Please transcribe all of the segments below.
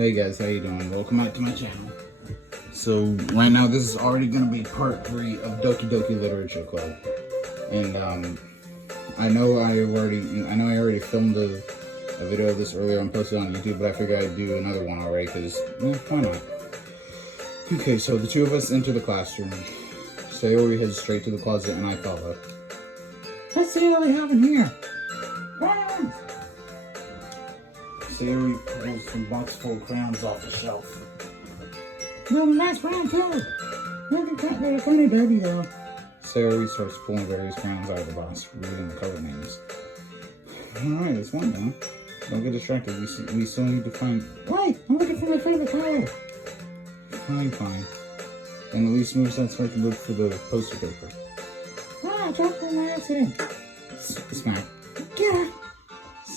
Hey guys, how you doing? Welcome back to my channel. So right now this is already going to be part 3 of Doki Literature Club. And I know I already filmed a video of this earlier and posted on YouTube, but I figured I'd do another one already because, why not? Okay, so the two of us enter the classroom. Sayori heads straight to the closet and I follow. Let's see what we have in here. Run! Sayori pulls some box full of crayons off the shelf. No, nice brown too. They're kind of dirty though. Sayori starts pulling various crayons out of the box, reading the color names. Alright, it's one down. Don't get distracted. We still need to find. Wait, I'm looking for my favorite color. Fine. And Elise moves that so I can look for the poster paper. Ah, I dropped it by accident. Smack. Yeah.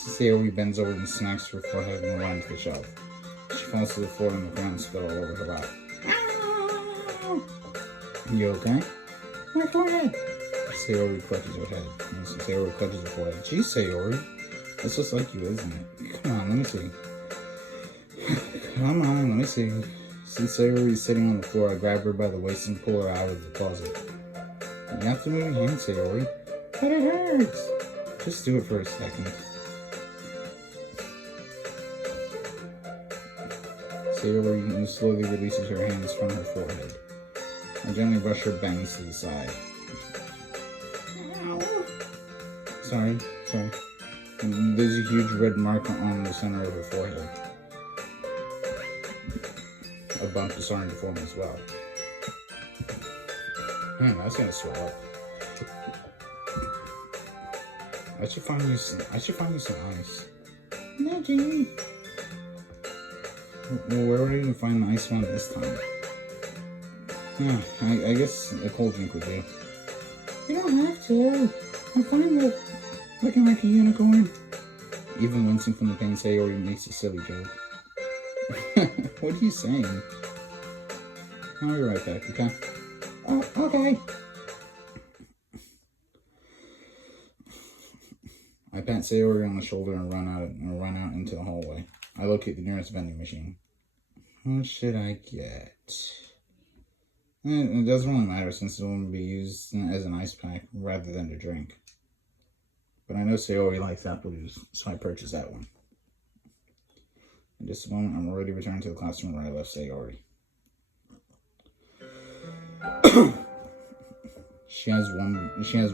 Sayori bends over and smacks her forehead and runs to the shelf. She falls to the floor and the crayons spill all over her lap. Ow! You okay? My forehead. Sayori clutches her head. Sayori clutches her forehead. Geez, Sayori. That's just like you, isn't it? Come on, let me see. Come on, let me see. Since Sayori is sitting on the floor, I grab her by the waist and pull her out of the closet. You have to move your hand, Sayori. But it hurts. Just do it for a second. Sayori slowly releases her hands from her forehead. I gently brush her bangs to the side. Ow. Sorry. There's a huge red mark on the center of her forehead. A bump is starting to form as well. That's gonna swell up. I should find you some ice. No, Jamie. Well, where would I even find the ice one this time? I guess a cold drink would do. You don't have to. I'm fine with looking like a unicorn. Even wincing from the pain, Sayori makes a silly joke. What are you saying? I'll be right back, okay? Oh, okay. I pat Sayori on the shoulder and run out into the hallway. I locate the nearest vending machine. What should I get? It doesn't really matter since it will be used as an ice pack rather than to drink. But I know Sayori likes apple juice, so I purchase that one. In just a moment, I'm already returning to the classroom where I left Sayori. She has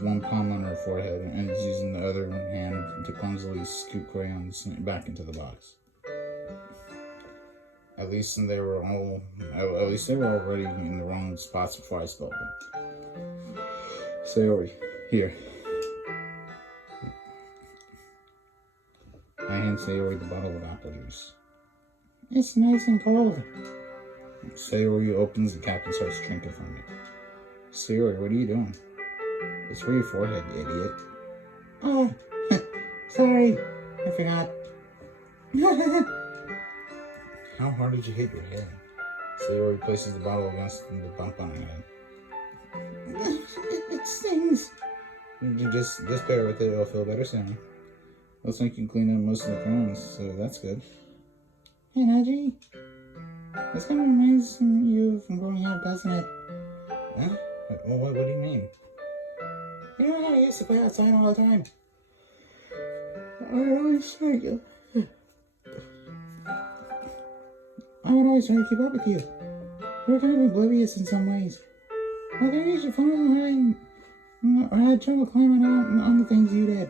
one palm on her forehead and is using the other hand to clumsily scoop crayons back into the box. At least they were already in the wrong spots before I spelled them. Sayori, here. I hand Sayori the bottle of apple juice. It's nice and cold. Sayori opens the cap and starts drinking from it. Sayori, what are you doing? It's for your forehead, you idiot. Oh, sorry. I forgot. How hard did you hit your head? Sayori places the bottle against the bump on her head. It stings. Just bear with it. It'll feel better soon. Looks like you cleaned up most of the crayons, so that's good. Hey, Naji. This kind of reminds you from growing up, doesn't it? Huh? What do you mean? You know how I used to play outside all the time? I would always try to keep up with you. You were kind of oblivious in some ways. Like I used to fall behind or had trouble climbing out on the things you did.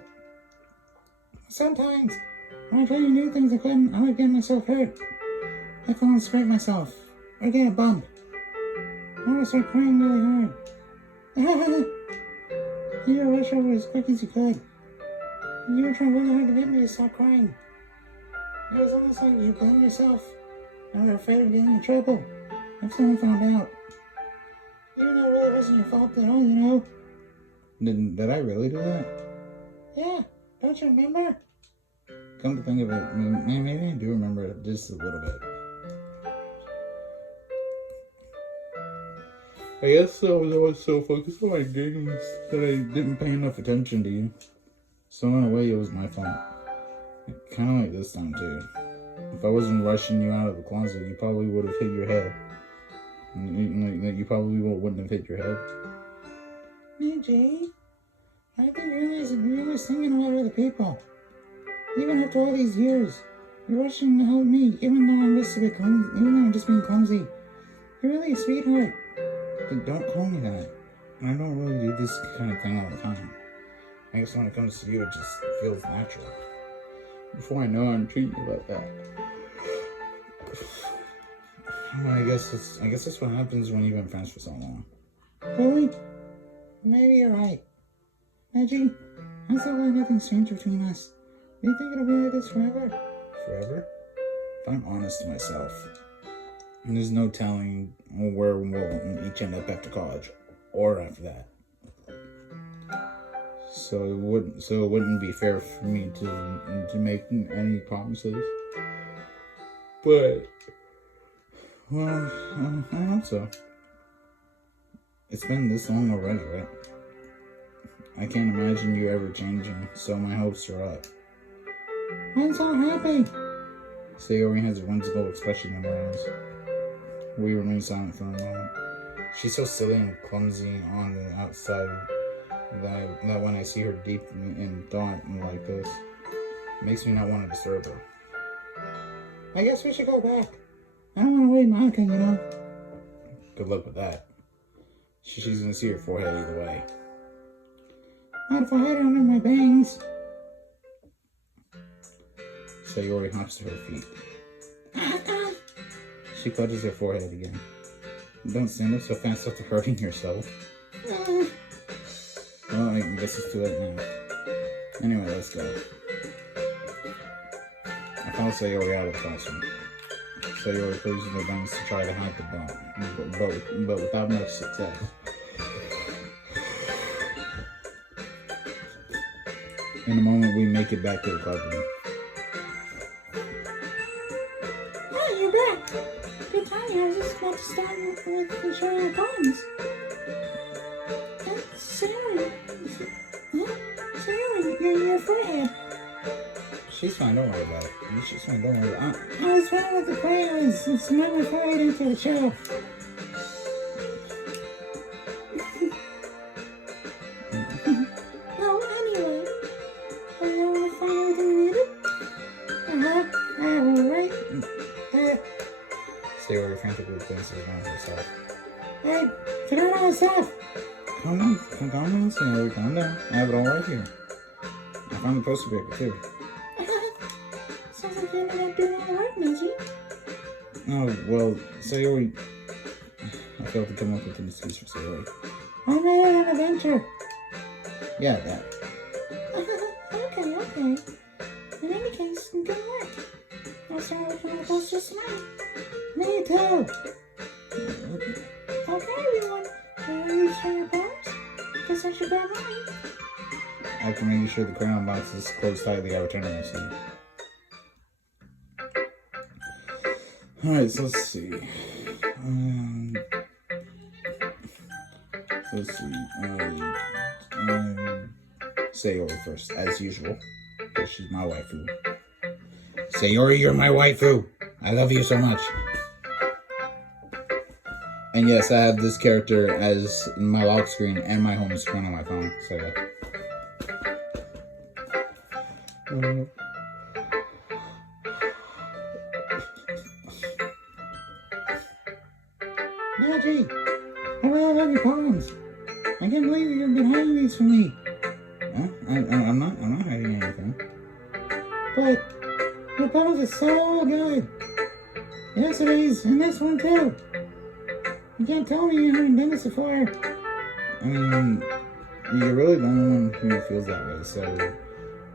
Sometimes, when I tried to do things I couldn't, I would get myself hurt. I fall and scrape myself, or get a bump. I would start crying really hard. You would rush over as quick as you could. You were trying really hard to get me to stop crying. It was almost like you blamed yourself and were afraid of getting in trouble if someone found out. Even though it really wasn't your fault at all, you know. Did I really do that? Yeah, don't you remember? Come to think of it, maybe I do remember it just a little bit. I guess I was so focused on my games that I didn't pay enough attention to you. So in a way, it was my fault. Kind of like this time too. If I wasn't rushing you out of the closet, you probably would have hit your head. You probably wouldn't have hit your head. Hey, Jay. I didn't realize that you were thinking about other people. Even after all these years, you're rushing to help me, even though I'm just being clumsy. You're really a sweetheart. But don't call me that. I don't really do this kind of thing all the time. I guess when it comes to you, it just feels natural. Before I know I'm treating you like that. I guess that's what happens when you've been friends for so long. Really? Maybe you're right. Reggie, I'm so glad nothing's changed between us. Do you think it'll be like this forever? Forever? If I'm honest to myself, there's no telling where we'll each end up after college or after that. So it wouldn't be fair for me to make any promises. But well, I hope so. It's been this long already, right? I can't imagine you ever changing, so my hopes are up. I'm so happy. Sayori has a whimsical expression in her eyes. We remain silent for a moment. She's so silly and clumsy on the outside that when I see her deep in thought like this, it makes me not want to disturb her. I guess we should go back. I don't want to wait Monica, you know. Good luck with that. She's gonna see your forehead either way. Not if I had it under my bangs. Sayori hops to her feet. She clutches her forehead again. Don't stand up so fast after hurting yourself. Well, I guess it's too late now. Anyway, let's go. I follow Sayori out of the classroom. Sayori closes her bangs to try to hide the bump, but without much success. In a moment, we make it back to the clubroom. Hey, you're back! Good timing, I was just about to start with showing your poems. Sayori. Huh? Sayori, your forehead. She's fine, don't worry about it. She's fine, don't worry about it. I was fine with the crayons. It's not my forehead into the shelf. Well, anyway. I want to find everything needed. Right. Sayori frantically glances around herself. Hey, figure out all this stuff. Calm down, Sayori, calm down. I have it all right here. I found the poster paper, too. Sounds like you ended up doing all the work, Neji. Oh, well, Sayori... I failed to come up with an excuse for Sayori. I made it an adventure. Yeah, that. Okay. In any case, good work. I'll start working on the posters tonight. Me too. Okay, everyone. Are you share your poems? Guess I should grab mine. After making sure the crayon box is closed tightly, I return to my seat. Alright, so let's see. Sayori first, as usual. Because she's my waifu. Sayori, you're my waifu. I love you so much. And yes, I have this character as my lock screen and my home screen on my phone. So yeah. Maggie, I really love your poems. I can't believe you've been hiding these from me. Huh? I'm not hiding anything. But your poems are so good. Yesterday's and this one too. You can't tell me you haven't done this before. I mean, you're really the only one who feels that way, so...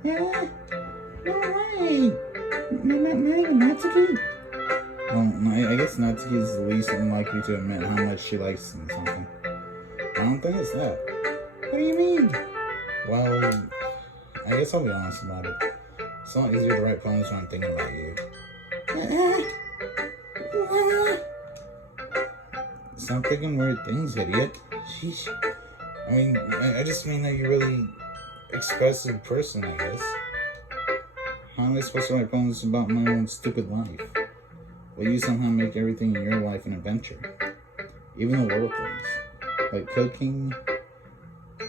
Yeah? No way! Not even Natsuki? Well, I guess Natsuki is the least unlikely to admit how much she likes something. I don't think it's that. What do you mean? Well, I guess I'll be honest about it. It's a lot easier to write poems when I'm thinking about you. Stop thinking weird things, idiot. Sheesh. I mean, I just mean that you're a really expressive person, I guess. How am I supposed to write poems about my own stupid life? But you somehow make everything in your life an adventure. Even the little things. Like cooking.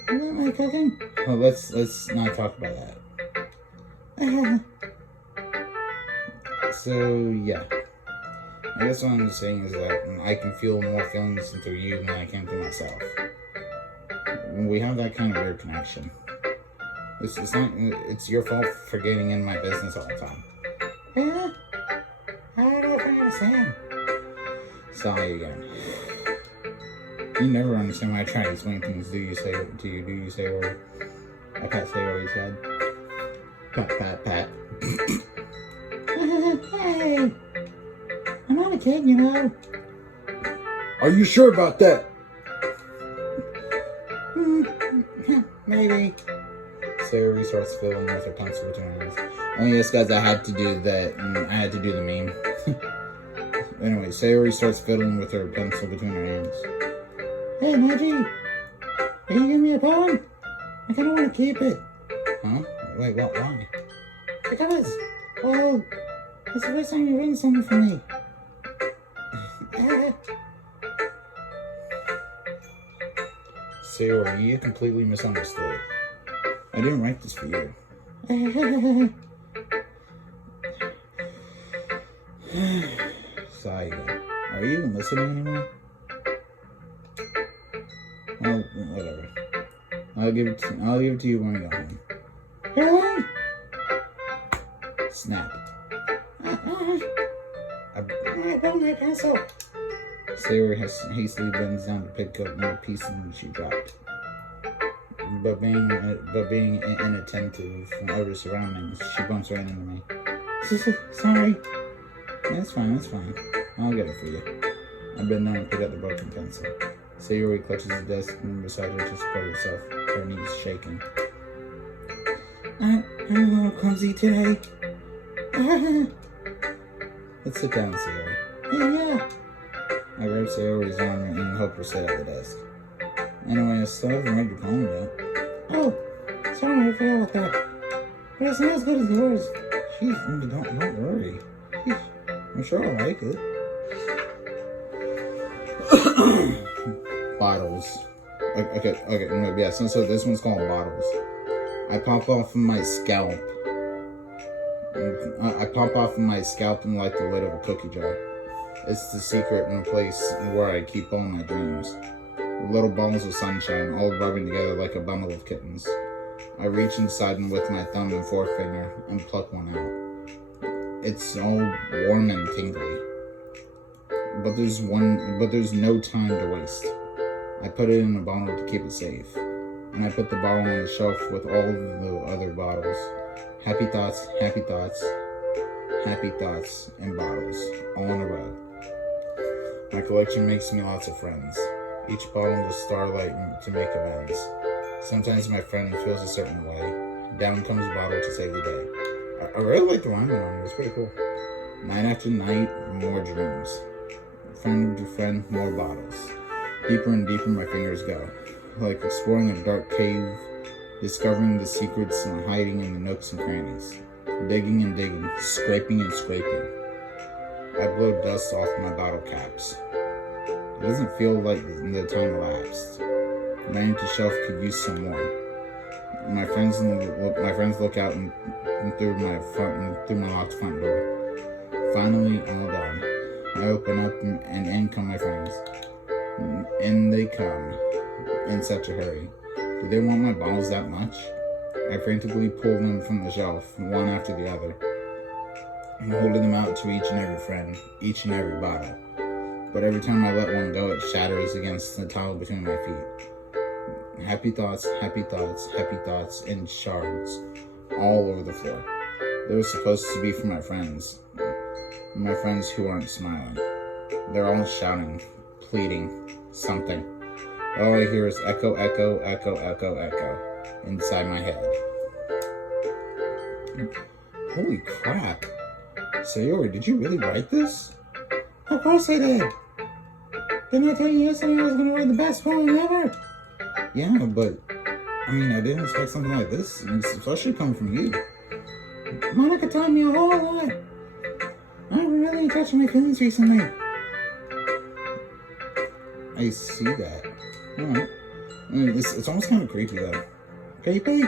You don't like cooking? Well, let's not talk about that. So, yeah. I guess what I'm saying is that I can feel more feelings through you than I can through myself. We have that kind of weird connection. It's your fault for getting in my business all the time. Yeah? I don't know if I understand. Sorry again. You never understand when I try to explain things. Do you say what I can't say what he said? Pat. Hey! I'm not a kid, you know. Are you sure about that? Maybe. Sarah starts filling with her pencil between her hands. Oh yes, guys, I had to do that. I had to do the meme. Anyway, Sayori starts fiddling with her pencil between her hands. Hey, Maggie, can you give me a poem? I kind of want to keep it. Huh? Wait, what? Why? Because, well, it's the first time you've written something for me. Sayori, you completely misunderstood. I didn't write this for you. Sigh again. Are you even listening anymore? Well, whatever. I'll give it to you when I go home. Really? Snap. I broke my pencil. Sayori hastily bends down to pick up more pieces than she dropped. But being inattentive from other surroundings, she bumps right into me. Sorry. That's fine. I'll get it for you. I bend down and pick up the broken pencil. Sayori clutches the desk and beside her to support herself, her knees shaking. I'm a little clumsy today. Let's sit down, Sayori. Yeah. I grab Sayori's arm and help her sit at the desk. Anyway, I still haven't read your poem yet. Oh, sorry, I forgot about that. But it's not as good as yours. Jeez, don't worry. Jeez, I'm sure I'll like it. Bottles. Okay, no, yeah, so this one's called Bottles. I pop off of my scalp. And like the lid of a cookie jar. It's the secret in a place where I keep all my dreams. Little balls of sunshine, all rubbing together like a bundle of kittens. I reach inside and with my thumb and forefinger and pluck one out. It's all warm and tingly. But there's no time to waste. I put it in a bottle to keep it safe. And I put the bottle on the shelf with all of the other bottles. Happy thoughts, and bottles, all in a row. My collection makes me lots of friends. Each bottle is starlight to make amends. Sometimes my friend feels a certain way. Down comes a bottle to save the day. I really like the rhyme on it. It's pretty cool. Night after night, more dreams. Friend to friend, more bottles. Deeper and deeper my fingers go. Like exploring a dark cave, discovering the secrets and hiding in the nooks and crannies. Digging and digging, scraping and scraping. I blow dust off my bottle caps. It doesn't feel like the time elapsed. My empty shelf could use some more. My friends look out and through my locked front door. Finally, all done. I open up and in come my friends. In they come, in such a hurry. Do they want my bottles that much? I frantically pull them from the shelf, one after the other. I'm holding them out to each and every friend, each and every bottle. But every time I let one go, it shatters against the tile between my feet. Happy thoughts, in shards, all over the floor. They were supposed to be for my friends who aren't smiling. They're all shouting, pleading, something. All I hear is echo, echo, echo, echo, echo inside my head. Holy crap. Sayori, did you really write this? Of course I did. Didn't I tell you yesterday I was going to write the best poem ever? Yeah, but, I didn't expect something like this, especially coming from you. Monica taught me a whole lot. I've been really in touch with my feelings recently. I see that. Alright. It's almost kind of creepy though. Creepy?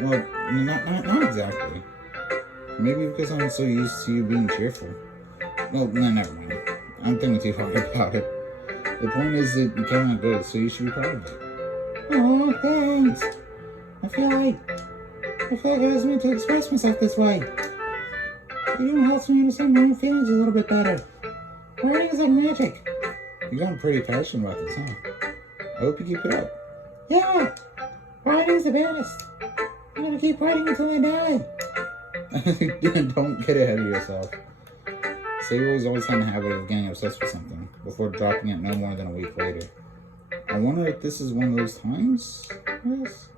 Well, not exactly. Maybe because I'm so used to you being cheerful. Well, no, never mind. I'm thinking too hard about it. The point is that you came out good, so you should be proud of it. Oh, thanks. I feel like I was meant to express myself this way. It even helps me understand my own feelings a little bit better. Writing is like magic. You're getting pretty passionate about this, huh? I hope you keep it up. Yeah! Writing's the best. I'm gonna keep writing until I die. Don't get ahead of yourself. Sayori's always had a habit of getting obsessed with something before dropping it no more than a week later. I wonder if this is one of those times? Yes.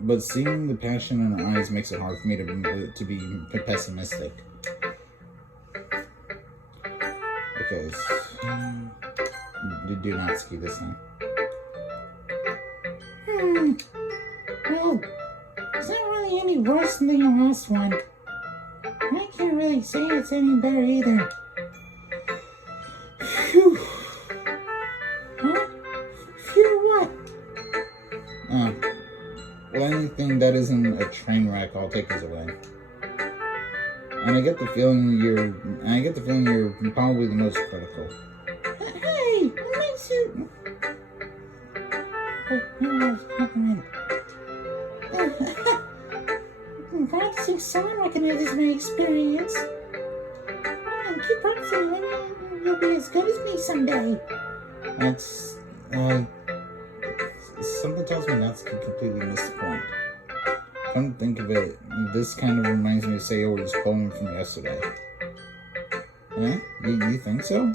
But seeing the passion in her eyes makes it hard for me to be pessimistic. Because do not ski this time. Well, it's not really any worse than the last one. I can't really say it's any better either. Phew. Huh? Phew what? Well, anything that isn't a train wreck, I'll take as a win. And I get the feeling you're probably the most critical. Hey, what makes you? Practicing someone recognizes my experience. Keep practicing, maybe you'll be as good as me someday. That's something tells me that's completely missed the point. Come to think of it, this kind of reminds me of Sayori's poem from yesterday. Yeah? You think so?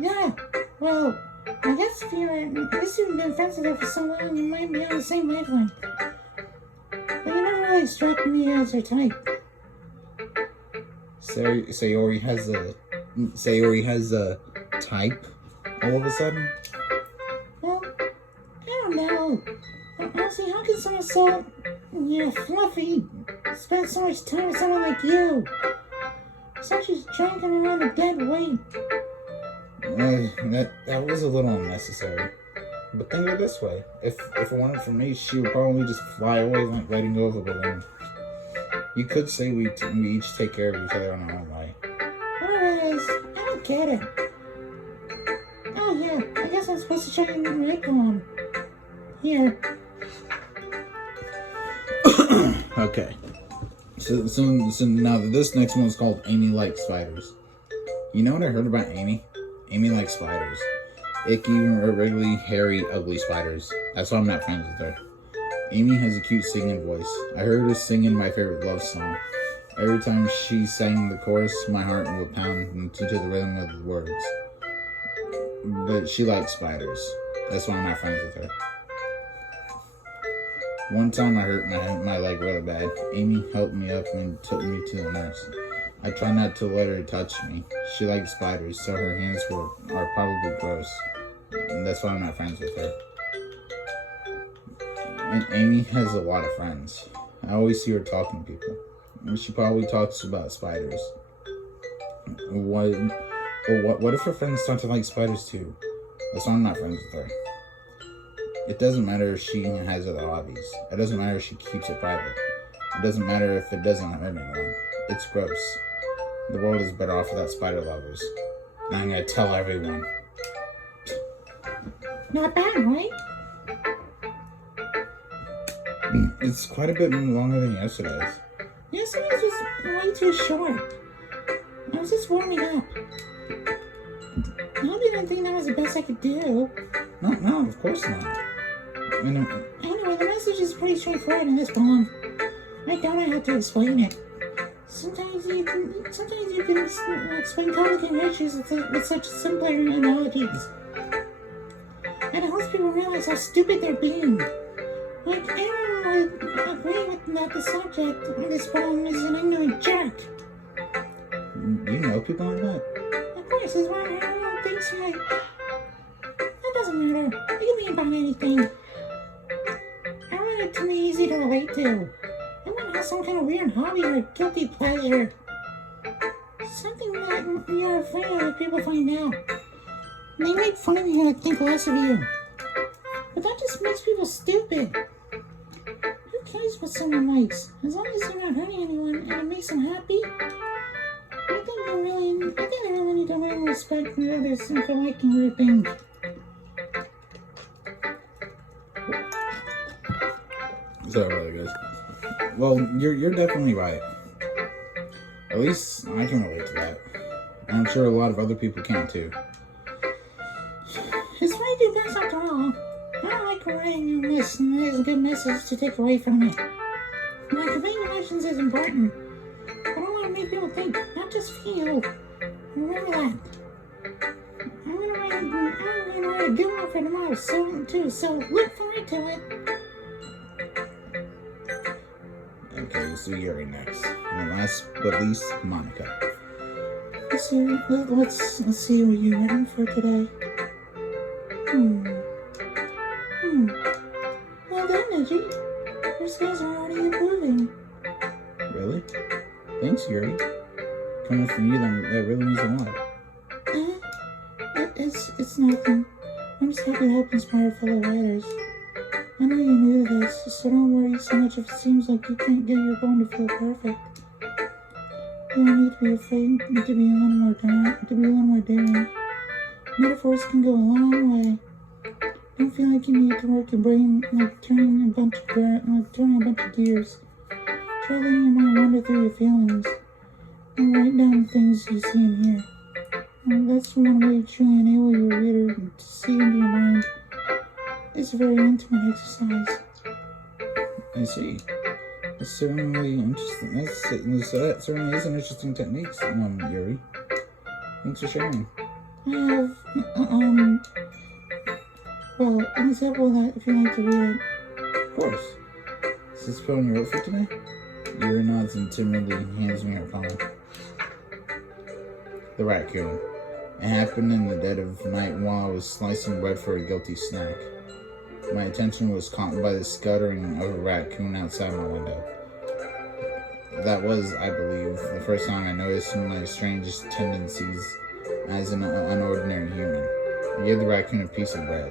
Yeah. Well, I guess if you've been friends with her for so long, you might be on the same wavelength. But you never really struck me as her type. Sayori has a type all of a sudden? Well, I don't know. Honestly, how can someone so fluffy spend so much time with someone like you? Such as dragging around a dead weight. That was a little unnecessary. But think of it this way. If it weren't for me, she would probably just fly away like letting go of a balloon. You could say we each take care of each other in our own way. Whatever it is, I don't get it. Oh yeah, I guess I'm supposed to check in the mic on. Here. Okay. So now this next one's called Amy Likes Spiders. You know what I heard about Amy? Amy likes spiders. Icky, wriggly, hairy, ugly spiders. That's why I'm not friends with her. Amy has a cute singing voice. I heard her singing my favorite love song. Every time she sang the chorus, my heart would pound to the rhythm of the words. But she likes spiders. That's why I'm not friends with her. One time I hurt my leg really bad. Amy helped me up and took me to the nurse. I try not to let her touch me. She likes spiders, so her hands are probably gross. And that's why I'm not friends with her. And Amy has a lot of friends. I always see her talking to people. And she probably talks about spiders. What if her friends start to like spiders too? That's why I'm not friends with her. It doesn't matter if she has other hobbies. It doesn't matter if she keeps it private. It doesn't matter if it doesn't hurt anyone. It's gross. The world is better off without spider lovers. And I'm gonna tell everyone. Not bad, right? It's quite a bit longer than yesterday's. Yesterday's was way too short. I was just warming up. I hope you didn't think that was the best I could do. No, of course not. Anyway, the message is pretty straightforward in this poem. I don't have to explain it. Sometimes you can explain complicated issues with such simpler analogies. And it helps people realize how stupid they're being. Like, anyone would agree with that the subject of this poem is an ignorant jerk. You know people like that? Of course, that's why everyone thinks right. That doesn't matter. It can be about anything. I wanted to something easy to relate to. I want to have some kind of weird hobby or guilty pleasure. Something that you're afraid of people find out. They make fun of you and think less of you. But that just makes people stupid. Who cares what someone likes? As long as they're not hurting anyone and it makes them happy, I think they really need to learn respect from others and for liking weird things. So, guys. Well, you're definitely right. At least I can relate to that. And I'm sure a lot of other people can too. It's what I do best after all. I don't like writing on this, and there's a good message to take away from it. Like, conveying emotions is important, but I want to make people think, not just feel. Remember that. I'm gonna write a good one for tomorrow, so look forward to it. Okay, we'll see Yuri next. And last but least, Monica. Let's see what you're ready for today. Well done, Edgy. Your skills are already improving. Really? Thanks, Yuri. Coming from you, that really means a lot. It's nothing. I'm just happy to help inspire fellow writers. I know you're new to this, so don't worry so much if it seems like you can't get your bone to feel perfect. You don't need to be afraid to be a little more daring. Metaphors can go a long way. Don't feel like you need to work your brain like turning a bunch of gears. Try letting your mind wander through your feelings and write down things you see and hear. And that's one way to truly enable your reader to see into your mind. It's a very intimate exercise. I see. That's certainly interesting. That certainly is an interesting technique, Yuri. Thanks for sharing. I have, well, an example of that if you'd like to read it. Of course. Is this poem you wrote for today? Yuri nods and timidly hands me her poem. The Raccoon. It happened in the dead of night while I was slicing bread for a guilty snack. My attention was caught by the scuttering of a raccoon outside my window. That was, I believe, the first time I noticed my strangest tendencies as an unordinary human. I gave the raccoon a piece of bread.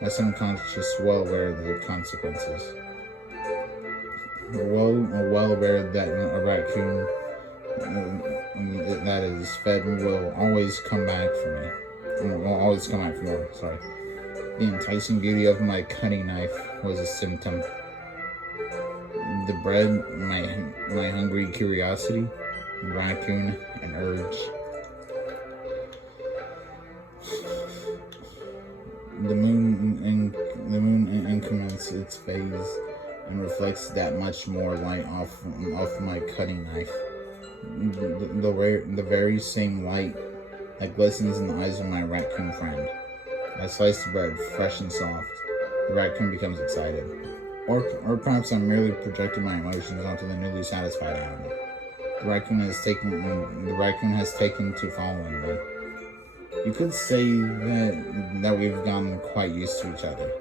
My subconscious well aware of the consequences. Well aware that a raccoon that is fed will always come back for me. Will always come back for more, sorry. The enticing beauty of my cutting knife was a symptom. The bread, my hungry curiosity, the raccoon, an urge. The moon increments its phase and reflects that much more light off my cutting knife. The very same light that glistens in the eyes of my raccoon friend. I slice the bread, fresh and soft. The raccoon becomes excited. Or perhaps I'm merely projecting my emotions onto the newly satisfied animal. The raccoon has taken to following me. You could say that we've gotten quite used to each other.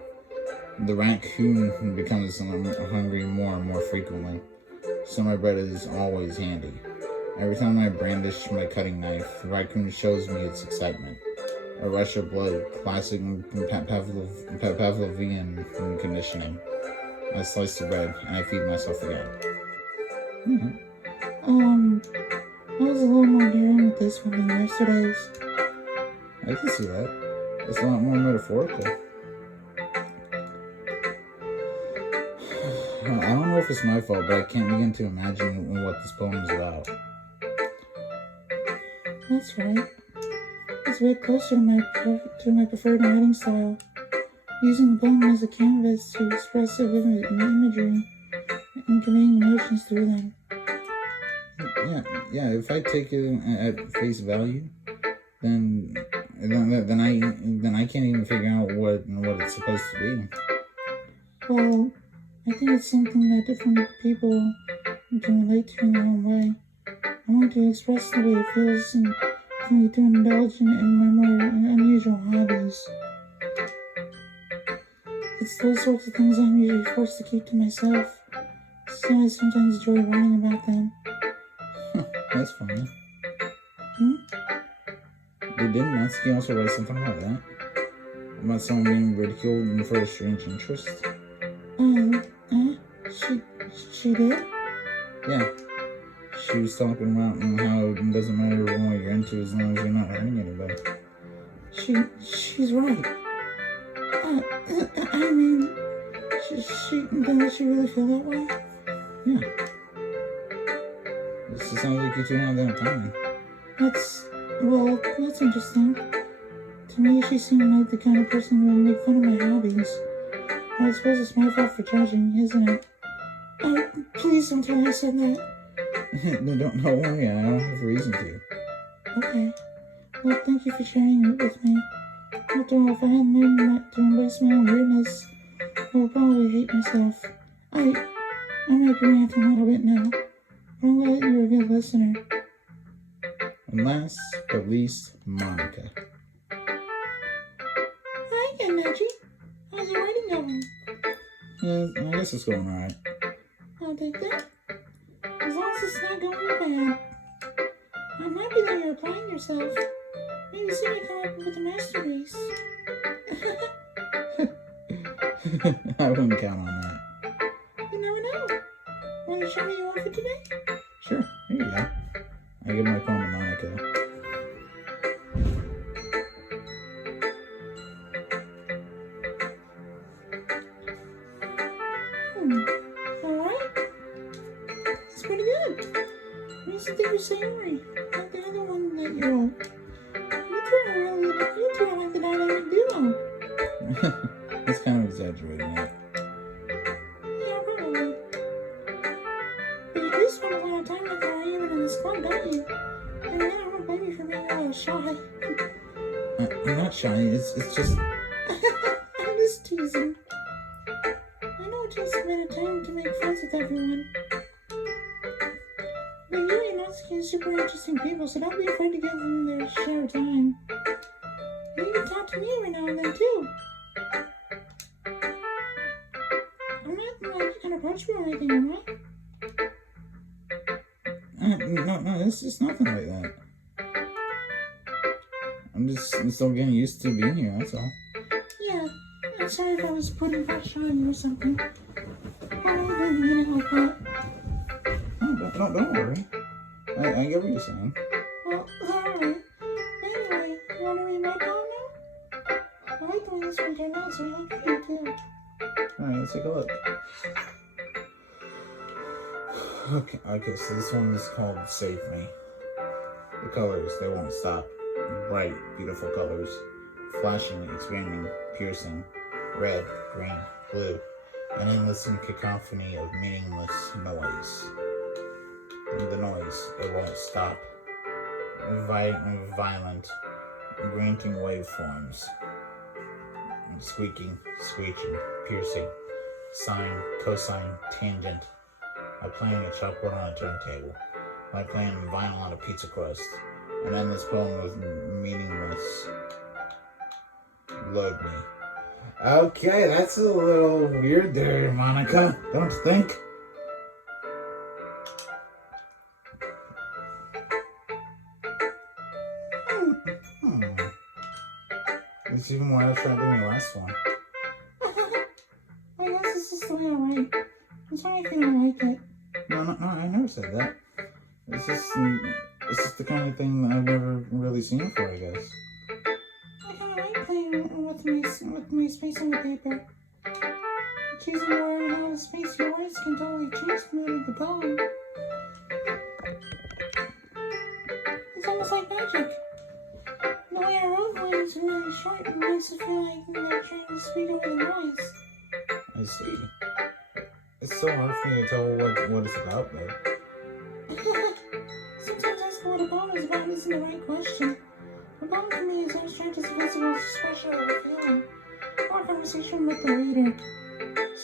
The raccoon becomes hungry more and more frequently, so my bread is always handy. Every time I brandish my cutting knife, the raccoon shows me its excitement. A rush of blood, classic Pavlovian conditioning. I slice the bread and I feed myself again. I was a little more daring with this one than yesterday's. I can see that. It's a lot more metaphorical. I don't know if it's my fault, but I can't begin to imagine what this poem is about. That's right. It's way closer to my preferred writing style, using the poem as a canvas to express vivid imagery and conveying emotions through them. Yeah. If I take it at face value, then I can't even figure out what it's supposed to be. Well, I think it's something that different people can relate to in their own way. I want to express the way it feels and for me to indulge in my more unusual hobbies. those sorts of things I'm usually forced to keep to myself. So I sometimes enjoy writing about them. That's funny. Didn't Natsuki also write something about that? About someone being ridiculed for a strange interest? She did? Yeah. She was talking about how it doesn't matter what you're into as long as you're not hurting anybody. She's right. I mean, does she really feel that way? Yeah. This sounds like you two have that in common. That's interesting. To me, she seemed like the kind of person who would make fun of my hobbies. I suppose it's my fault for judging, isn't it? Please don't tell her I said that. Don't worry, I don't have a reason to. Okay. Well, thank you for sharing it with me. After all, if I hadn't learned not to embrace my own weirdness, I would probably hate myself. I might be ranting a little bit now, but I'm glad you're a good listener. And last but least, Monica. Hi again, Neji. How's your writing going? Yeah, I guess it's going alright. I'll take that. As long as it's not going bad. I'm happy that you're applying yourself. Maybe soon you come up with a masterpiece. I wouldn't count on that. You never know. Want to show me your outfit today? Sure, here you go. I give my phone to Monica. Alright. It's pretty good. Makes it think of scenery, like the other one that you wrote. You two are like the dynamic duo. That's kind of exaggerating it. Yeah, probably. But you do spend a lot of time with her even in this club, don't you? And I don't blame you for being a little shy. I'm not shy, it's just... I'm just teasing. I know it takes a bit of time to make friends with everyone. But you and Natsuki are super interesting people, so don't be afraid to give them their share of time. And you can talk to me every now and then, too. I'm not, inapproachable or anything, am I? No, it's just nothing like that. I'm still getting used to being here, that's all. Yeah, I'm sorry if I was putting pressure on you or something. I didn't mean it like that. Oh, don't worry. I get what you're saying. Well, alright. Anyway, you want to read my poem now? I like the way this one turned out, so I hope you do too. Alright, let's take a look. Okay, so this one is called Save Me. The colors, they won't stop. Bright, beautiful colors. Flashing, expanding, piercing. Red, green, blue. An endless cacophony of meaningless noise. The noise, it won't stop. Violent, granting waveforms. Squeaking, screeching, piercing. Sine, cosine, tangent. Like playing a chalkboard on a turntable. Like playing vinyl on a pizza crust. An endless poem with meaningless. Load me. Okay, that's a little weird there, Monica. Don't you think? It's even more abstract than the last one. I guess this is the way I write. I'm sorry if you don't like it. No, I never said that. It's just the kind of thing that I've never really seen before, I guess. I kind of like playing with my space on the paper. Choosing where and how the space your words can totally change the mood of the poem. It's almost like magic. The way I wrote words really short and makes it feel like they're trying to speak over the noise. I see. It's so hard for me to tell what it's about, though. Sometimes asking what a poem is about isn't the right question. A poem for me is abstract as a physical expression of a feeling, or a conversation with the reader.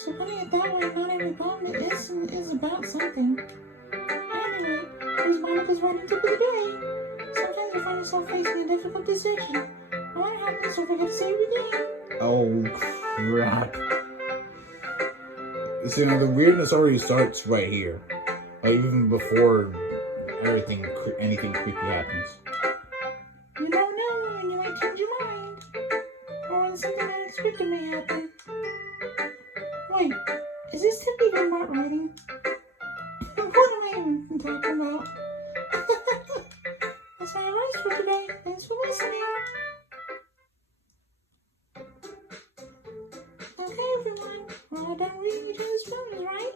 So putting it that way, not every poem is about something. Anyway, here's Monica's writing tip of the day. Sometimes you find yourself facing a difficult decision. No matter how happens, don't forget to save your game. Oh, crap. So, you know, the weirdness already starts right here. Like, even before anything creepy happens. You don't know when you might change your mind. Or when something unexpected may happen. Wait, is this tip even about writing? What am I even talking about? That's my advice for today. Thanks for listening. Okay, everyone. We're all done reading each other's poems, right?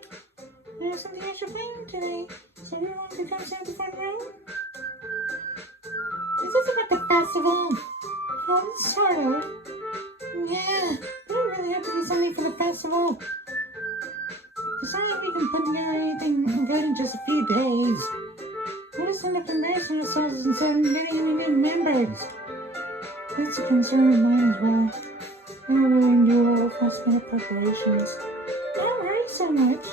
There's something extra planned today, so everyone can come sit in the front row. Is this about the festival? Well, sort of. Yeah, but I really have to do something for the festival. It's not like we can put together anything good in just a few days. We'll just end up embarrassing ourselves instead of getting any new members. That's a concern of mine as well. I don't really do all of last minute preparations. Don't worry so much.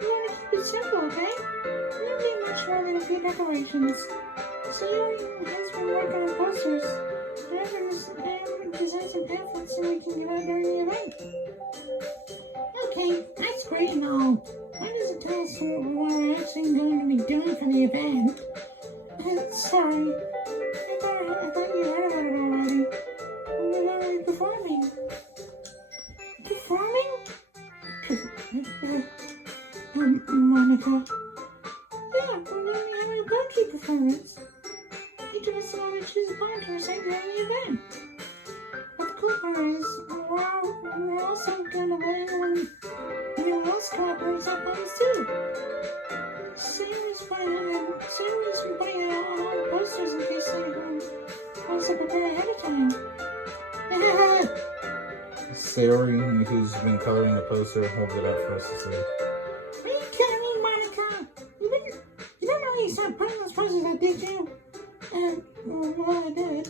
You want to keep it simple, okay? You don't need much more than a few decorations. So you has been working on posters. I'm design some pamphlets so we can give out during the event. Okay, that's great and all. Why does it tell us what we're actually going to be doing for the event? Sorry. I thought you heard about it already. We're going to be performing. Performing? Monica. Yeah, we're going to be having a poetry performance. Each of us is going to choose a poem to recite during the event. But the cool part is, we're also going to let anyone else come up and recite poems too. Sarah's been putting out all the posters in case anyone wants to prepare ahead of time. Sarah, who's been coloring the poster, holds it up for us to see. Are you kidding me, Monica? You don't know you started putting those posters out, did you? Well, I did.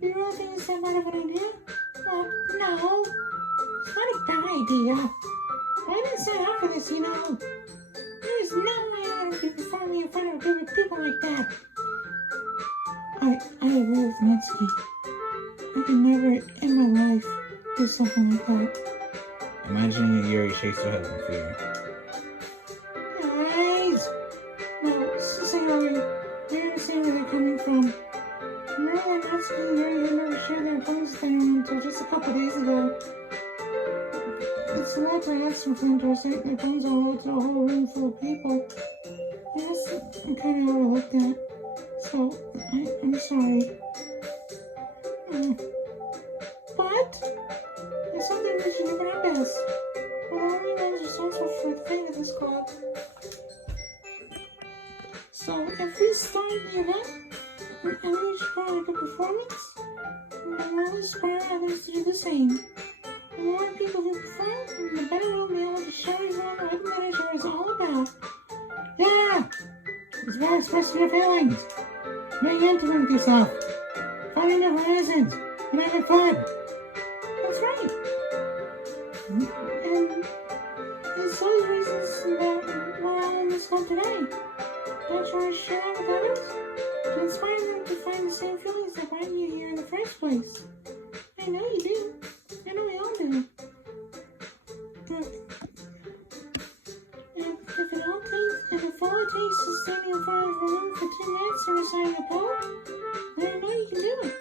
Do you really think it's that bad of an idea? No. It's not a bad idea. I didn't sign up for this, you know. There's no way I would be performing in front of a group of people like that. I agree with Mitsuki. I can never in my life do something like that. Imagine Yuri shakes her head in fear. Guys! No, sorry. I understand where they're coming from. Remember that Mitsuki and Yuri had never shared their poems with anyone until just a couple days ago. It's a lot to ask for them to recite their poems all out to a whole room full of people. Yes, I kind of overlooked that. So, I'm sorry. But, it's something we should do our best. We're the only ones responsible for the fate of this club. So, if we start the event, and we should put on a good performance, then we'll inspire others to do the same. The more people who perform, the better we'll be able to show everyone what literature is all about. Yeah! It's about expressing your feelings, being intimate with yourself, finding your horizons, and having fun. That's right. And it's those reasons that we're all in this club today. Don't you want to share that with others? To inspire them to find the same feelings that brought you here in the first place. I know you do. I know we all do. If all it takes is standing in front of a room for 2 minutes and reciting a poem, then I know you can do it.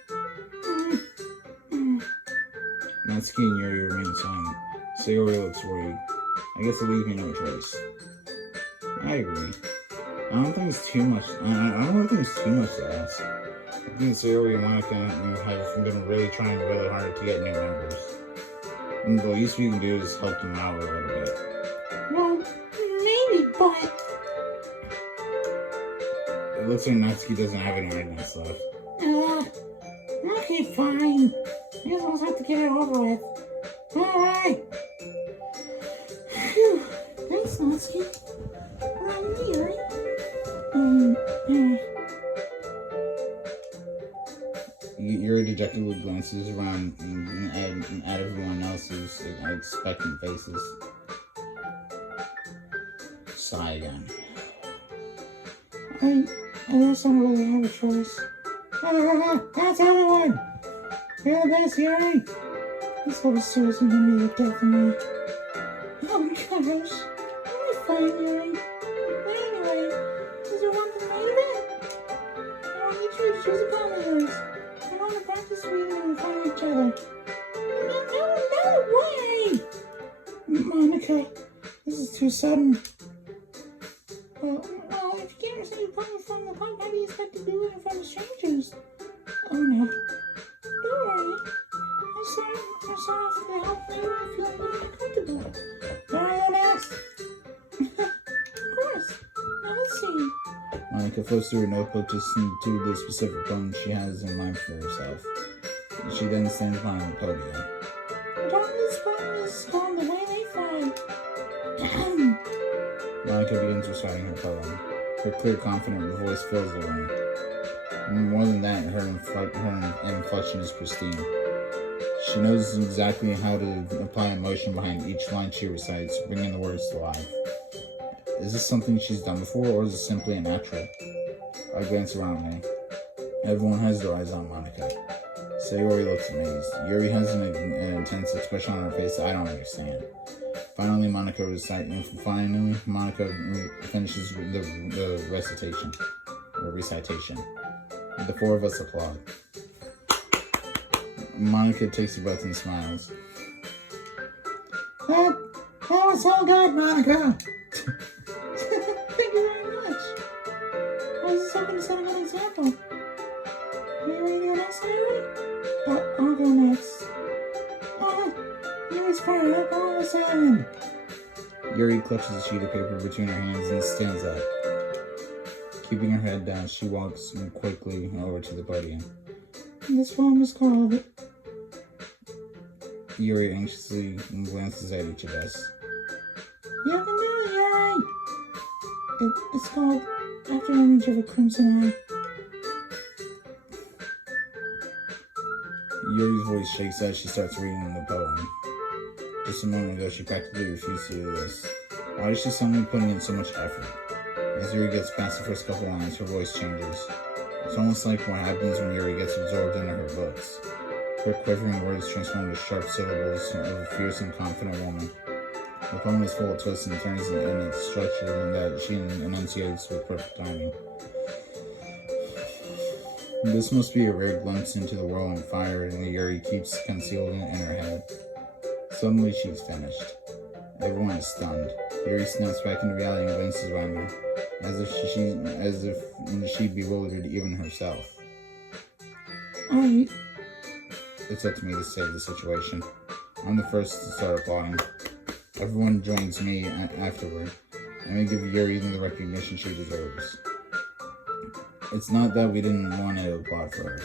Natsuki and Yuri remain silent. Sayori looks worried. I guess it leaves me no choice. I agree. I don't think it's too much. I don't really think it's too much to ask. I think Sayori and Monica have been really trying really hard to get new members. And the least we can do is help them out a little bit. Well, maybe, but... It looks like Natsuki doesn't have any arguments left. Okay, fine. I guess we'll have to get it over with. Alright. Phew. Thanks, Natsuki. Yuri. Yuri dejectedly glances around and at everyone else's expectant faces. Sigh again. I guess I don't really have a choice. That's everyone! You're the best, Yuri! This whole is seriously gonna be the death of me. Oh my god! house. You'll be fine, Yuri. But anyway, is there one thing made of it? I want you to choose a palm of yours. I want to practice reading in front of each other. No way! Monica, this is too sudden. Well, if you can't receive a palm from the pump, how do you expect to do it in front of strangers? Oh no. Don't worry. I saw off to help me feel a little more comfortable. Are you next? Of course. Now let's see. Monica flips through her notebook to the specific poem she has in mind for herself. She then stands behind the podium. This poem is called The Way They Fly. Monica begins reciting her poem. Her clear, confident voice fills the room. More than that, her inflection is pristine. She knows exactly how to apply emotion behind each line she recites, bringing the words to life. Is this something she's done before, or is it simply a natural? I glance around me. Everyone has their eyes on Monica. Sayori looks amazed. Yuri has an intense expression on her face that I don't understand. Finally, Monica finishes the recitation. The four of us applaud. Monica takes a breath and smiles. That was so good, Monica. Thank you very much. I was just hoping to set a good example. Are you ready to go next, Sayori? I'll go next. Yuri's fired up all of a sudden. Yuri clutches a sheet of paper between her hands and stands up. Keeping her head down, she walks quickly over to the podium. This poem is called... Yuri anxiously glances at each of us. You can do it, Yuri! It's called After an Image of a Crimson Eye. Yuri's voice shakes as she starts reading the poem. Just a moment ago, she practically refused to do this. Why is she suddenly putting in so much effort? As Yuri gets past the first couple lines, her voice changes. It's almost like what happens when Yuri gets absorbed into her books. Her quivering words transform to sharp syllables of a fierce and confident woman. The poem is full of twists and turns in its structure that she enunciates with perfect timing. This must be a rare glimpse into the world on fire and Yuri keeps concealed in her head. Suddenly she's finished. Everyone is stunned. Yuri snaps back into reality and glances around her, as if she'd bewildered even herself. Alright. It's up to me to save the situation. I'm the first to start applauding. Everyone joins me afterward, and we give Yuri the recognition she deserves. It's not that we didn't want to applaud for her,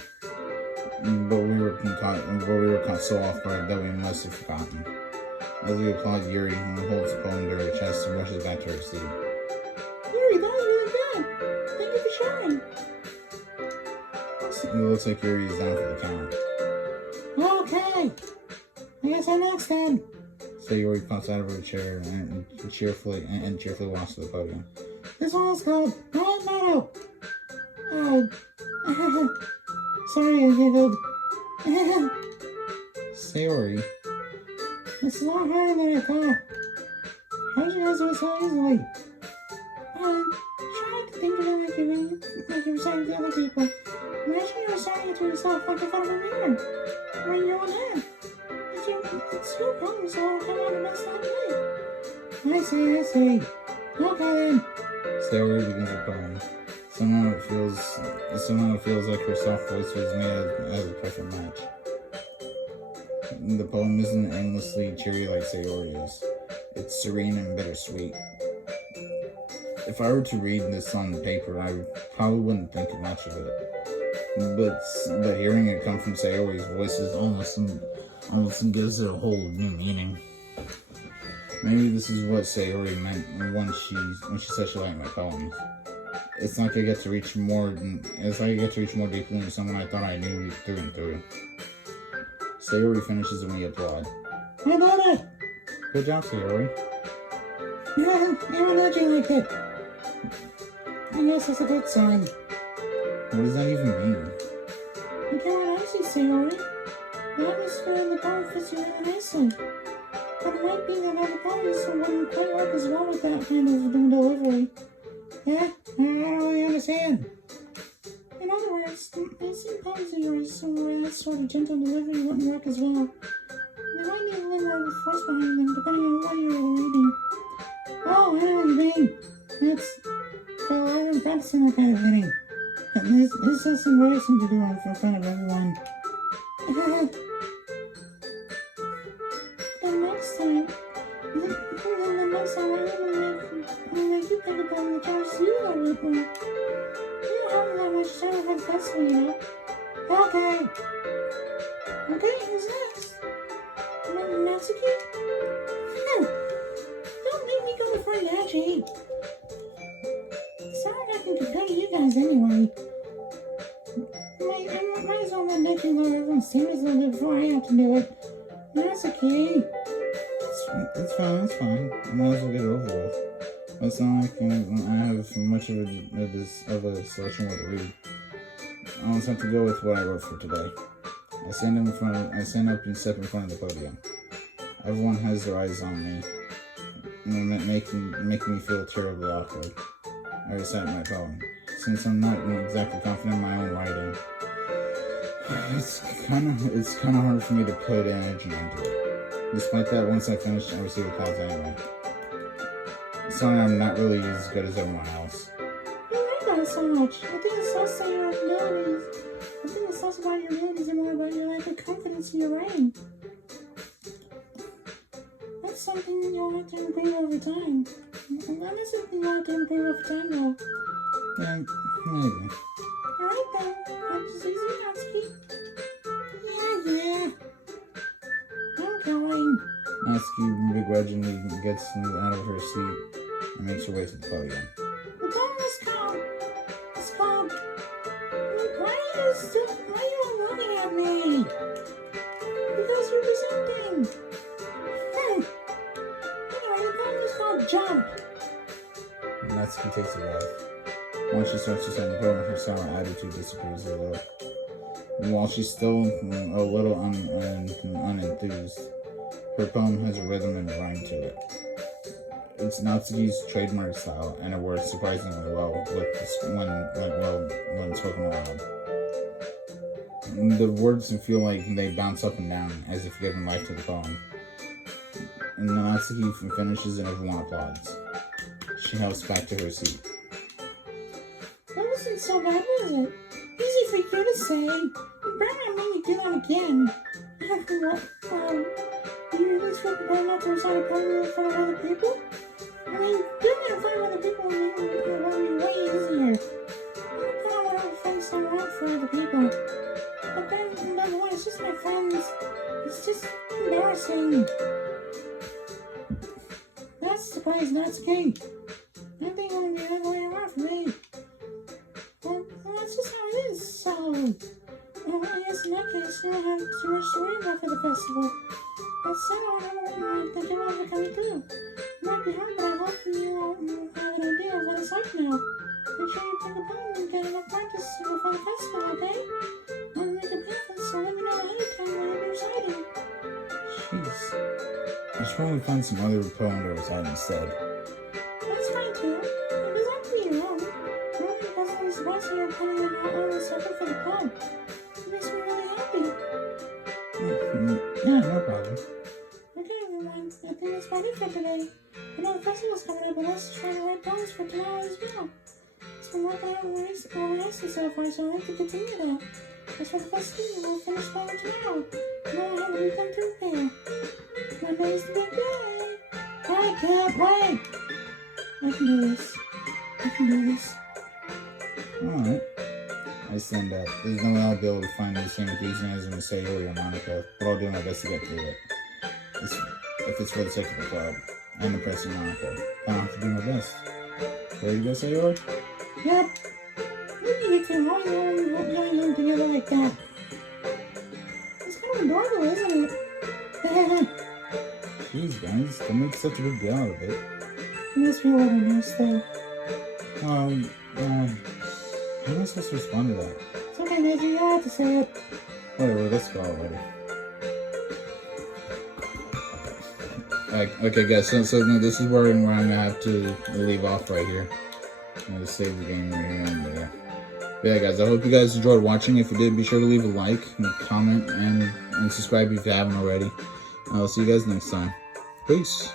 but we were caught so off guard that we must have forgotten. As we applaud, Yuri holds the poem to her chest and rushes back to her seat. Yuri, that was really good. Thank you for sharing. It looks like Yuri is down for the count. Okay. I guess I'm next then. So Yuri pops out of her chair and cheerfully walks to the podium. This one is called Bright Meadow. Sorry, I giggled. Sayori. This is a lot harder than I thought. How'd you guys do it so easily? Try not to think of it like you're reciting to other people. Imagine you're reciting it to yourself like in front of a mirror, or in your own head. It's your poem, so it'll come out the best that way. I see. Okay then. Sayori begins her poem. Somehow it feels like her soft voice was made as a perfect match. The poem isn't endlessly cheery like Sayori is. It's serene and bittersweet. If I were to read this on paper, I probably wouldn't think much of it. But hearing it come from Sayori's voice is almost gives it a whole new meaning. Maybe this is what Sayori meant when she said she liked my poems. It's like I get to reach more deeply into someone I thought I knew through and through. Sayori finishes and we applaud. I got it! Good job, Sayori. You're nudging like it. I guess that's a good sign. What does that even mean? You get what I see, Sayori. The atmosphere in the bar fits you really nicely. But it might be that other parties wouldn't quite work as well with that kind of delivery. Yeah, I don't really understand. In other words, I've seen poems of yours where that sort of gentle delivery wouldn't work as well. There might be a little more force behind them, depending on what you're reading. Oh, I know what you mean. Well, I've been practicing that kind of hitting. This is embarrassing to do in front of everyone. The next time, I'll make you pick up on the jars you are with me. You don't have that much time for the festival, you know. Okay. Okay, who's next? Natsuki? Don't make me go before you, Hachi. Sorry I can compare to you guys anyway. I might as well let Doki learn everyone's secrets a little bit before I have to do it. Natsuki. It's fine. I might as well get it over with. It's not like I have much of a selection what to read. I'll just have to go with what I wrote for today. I stand up and step in front of the podium. Everyone has their eyes on me, making me feel terribly awkward. I recite my poem. Since I'm not exactly confident in my own writing, it's kind of hard for me to put energy into it. Despite that, once I finish, I receive applause anyway. Sorry, I'm not really as good as everyone else. You like that so much. I think it's less about your abilities. I think it's less about your abilities and more about your lack of confidence in your writing. That's something that you'll have to improve over time. That is something you'll have to improve over time, though. Yeah, maybe. Alright then, that's easy, Natsuki. Yeah. I'm going. Natsuki begrudgingly gets out of her seat and makes her way to the podium. The poem is called. It's called. Why are you all looking at me? Because you're presenting. Anyway, the poem is called Jump. Natsuki takes a breath. Once she starts to sing the poem, her sour attitude disappears a little. While she's still a little unenthused, her poem has a rhythm and a rhyme to it. It's Natsuki's trademark style, and it works surprisingly well when spoken aloud. The words feel like they bounce up and down, as if giving life to the poem. And Natsuki finishes and everyone applauds. She hops back to her seat. That wasn't so bad, was it? Easy for you to say. But I made you do that again. Do you really feel prepared not to recite a poem in front of other people? I mean, doing it in front of other people will be way easier. You put on whatever face I want for other people. But then, by the way, it's just my friends. It's just embarrassing. That's a surprise, Natsuki. I think it would be the other way around for me. Well, that's just how it is, so... I guess in that case, you don't have too much to worry about for the festival. That said, I don't know that you won't be coming through. It might be hard, but I hope you have an idea of what it's like now. Make sure you pick a poem and get enough practice before the festival, okay? I'll make a pamphlet, so let me know ahead of time when you're reciting. Jeez. I should probably find some other poem to recite instead. That's fine too. It was up to you, I'm really pleasantly surprised that you're putting in all this effort for the club. It makes me really happy. Yeah, no problem. Okay, everyone. I think that's about it for today. I know the festival's coming up, but let's try to write poems for tomorrow as well. It's been working out really nicely so far, so I'd like to continue that. As for the festival, we'll finish that tomorrow. And then we'll have the weekend to prepare. Monday's the big day. I can't wait. I can do this. Alright. I stand up. There's no way I'll be able to find the same enthusiasm as Sayori or Monica, but I'll do my best to get through it. If it's for the sake of the club and impressing Monica, I'll have to do my best. Ready to go, Sayori? Yep. When you get to how you together like that. It's kind of adorable, isn't it? Jeez, guys, don't make such a big deal out of it. It must be a little nice, though. How am I supposed to respond to that? It's okay, Major, you don't have to say it. Whatever, let's go already. Okay, guys. So no, this is where I'm gonna have to leave off right here. I'm gonna save the game right here. And, yeah, guys. I hope you guys enjoyed watching. If you did, be sure to leave a like, comment, and subscribe if you haven't already. I'll see you guys next time. Peace.